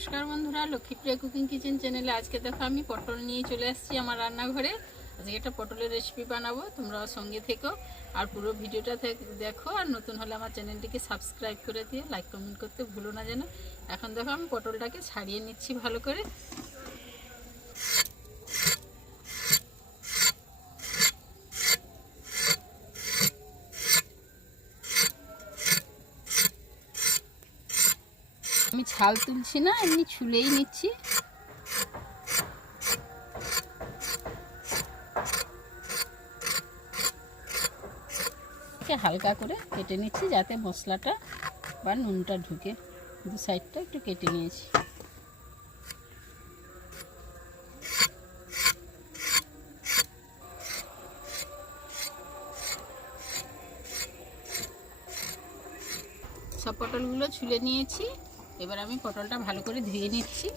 नमस्कार बंधुरा Lakshmipriya cooking kitchen चैनेले आज के देखो आमी पटल निये चले आसछि आमार रान्नाघरे। आज एटा पटलेर रेसिपि बानाबो, तोमरा संगे থেকো और पुरो भिडियोटा देखो और नतून होले आमार चैनेलटिके सबस्क्राइब करे दिओ, लाइक कमेंट करते भुलो ना जेन। एखन देखो आमी पटलटाके छाड़िये निচ্ছি भालो करे। আমি ছাল তুলছি না, এমনি ছুলেই নিচ্ছি। হালকা করে কেটে নিচ্ছি যাতে মশলাটা বা নুনটা ঢুকে। দু সাইডটা একটু কেটে নিয়েছি। সব পটলগুলো ছুলে নিয়েছি। এবার আমি পটলটা ভালো করে ধুয়ে নিচ্ছি।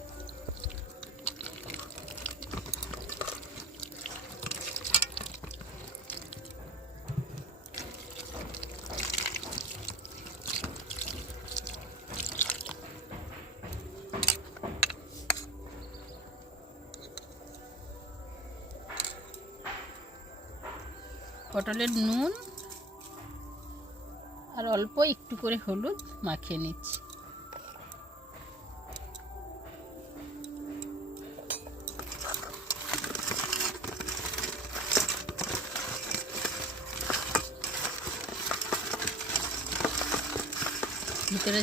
পটলের নুন আর অল্প একটু করে হলুদ মাখিয়ে নিচ্ছি। ভিতরে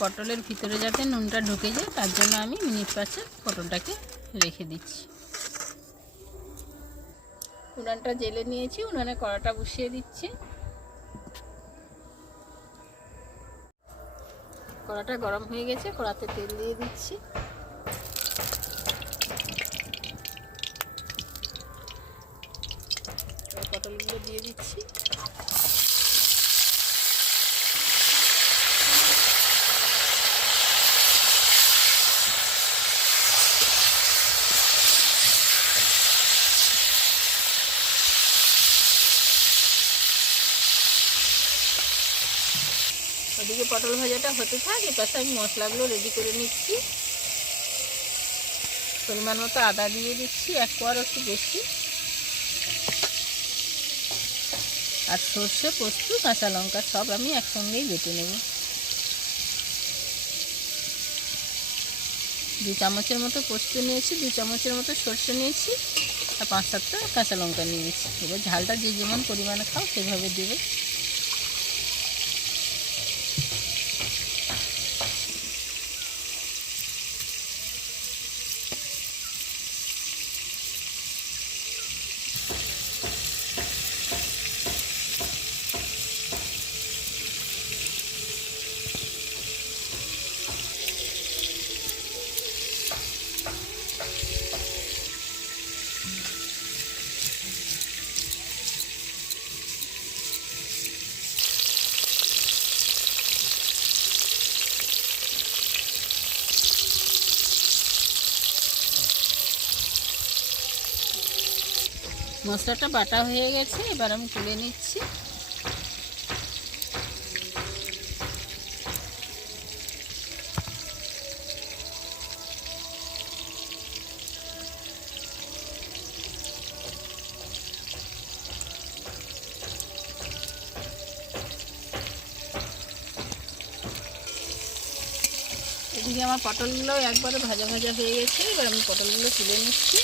পটলের ভিতরে যাতে নুনটা ঢুকে যায় তার জন্য আমি মিনিট 5 পটলটাকে রেখে দিচ্ছি। উনানটা জেলে নিয়েছি, উনানে কড়াটা বসিয়ে দিচ্ছি। কড়াটা গরম হয়ে গেছে, কড়াতে তেল দিয়ে দিচ্ছি। পটলগুলো দিয়ে দিচ্ছি। ওদিকে পটল ভাজাটা হতে থাক, এ পাশে আমি মশলাগুলো রেডি করে নিচ্ছি। পরিমাণ মতো আদা দিয়ে দিচ্ছি, এক কোয়ার একটু বেশি, আর সর্ষে, পোস্ত, কাঁচা লঙ্কা সব আমি একসঙ্গেই বেটে নেব। 2 চামচের মতো পোস্ত নিয়েছি, 2 চামচের মতো সর্ষে নিয়েছি, আর 5-7টা কাঁচা লঙ্কা নিয়েছি। এবার ঝালটা যে যেমন পরিমাণে খাও সেভাবে দেবে। মশলাটা বাটা হয়ে গেছে, এবার আমি তুলে নিচ্ছি। এদিকে আমার পটলগুলো একবারে ভাজা ভাজা হয়ে গেছে, এবার আমি পটলগুলো তুলে নিচ্ছি।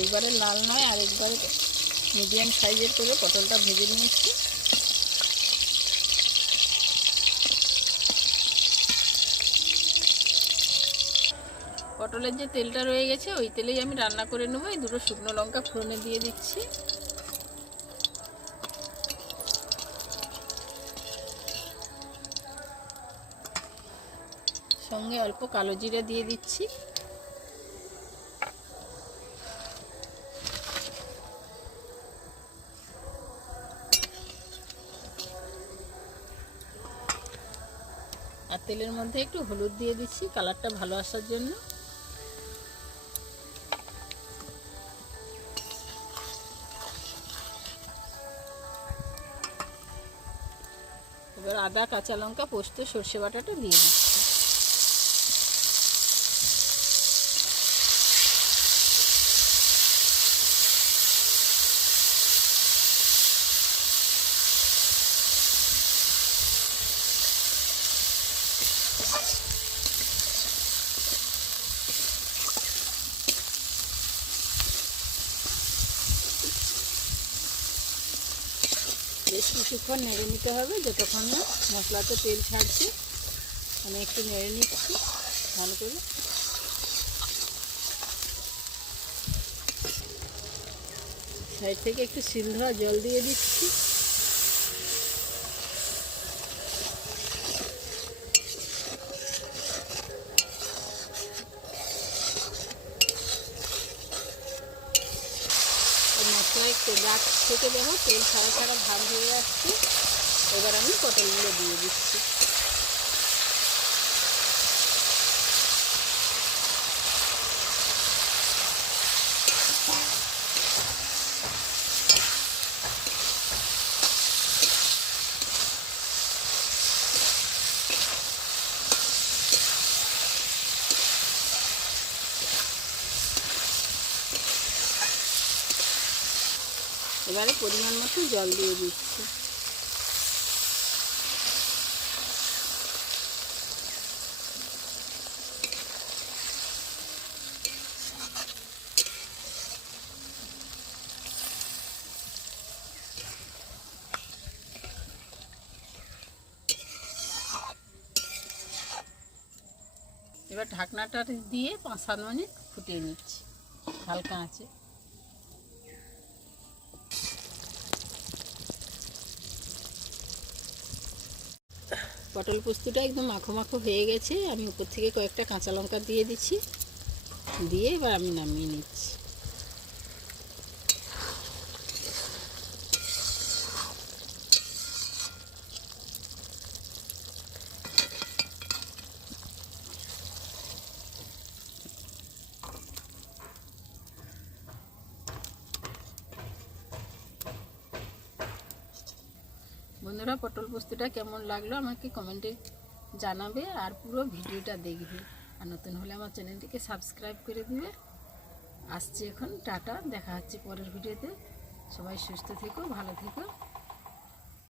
এইবারে লাল নয়, আর একবারে মিডিয়াম সাইজের করে পটলটা ভেজে নিয়েছি। পটলের যে তেলটা রয়ে গেছে ওই তেলেই আমি রান্না করে নেব। এই 2 শুকনো লঙ্কা ফোড়নে দিয়ে দিচ্ছি। সঙ্গে অল্প কালো জিরা দিয়ে দিচ্ছি। আর তেলের মধ্যে একটু হলুদ দিয়ে দিচ্ছি কালারটা ভালো আসার জন্য। এবার আদা, কাঁচা লঙ্কা, পোস্ত, সর্ষে বাটাটা দিয়ে দিচ্ছি। বেশ কিছুক্ষণ নেড়ে নিতে হবে, যতক্ষণ না মশলাতে তেল ছাড়ছে। আমি একটু নেড়ে নিচ্ছি ভালো করে। সাইড থেকে একটু শিল ধোয়া জল দিয়ে দিচ্ছি। মশলা একটু গাছ থেকে দেখো তেল ছাড়া ছাড়া ভাব হয়ে আসছে। এবার আমি পটলগুলো দিয়ে দিচ্ছি। এবারে পরিমাণ মতো জল দিয়ে দিচ্ছি। এবার ঢাকনাটা দিয়ে 5-7 মিনিট ফুটিয়ে নিচ্ছি হালকা আঁচে। পটল পোস্তটা একদম মাখো মাখো হয়ে গেছে। আমি উপর থেকে কয়েকটা কাঁচা লঙ্কা দিয়ে দিচ্ছি, দিয়ে এবার আমি নামিয়ে নিচ্ছি। বন্ধুরা, পটল পোস্তটা কেমন লাগলো আমাকে কমেন্টে জানাবে, আর পুরো ভিডিওটা দেখবে। আর নতুন হলে আমার চ্যানেলটিকে সাবস্ক্রাইব করে দিবে। আসছি এখন, টাটা, দেখা হচ্ছে পরের ভিডিওতে। সবাই সুস্থ থেকো, ভালো থেকো।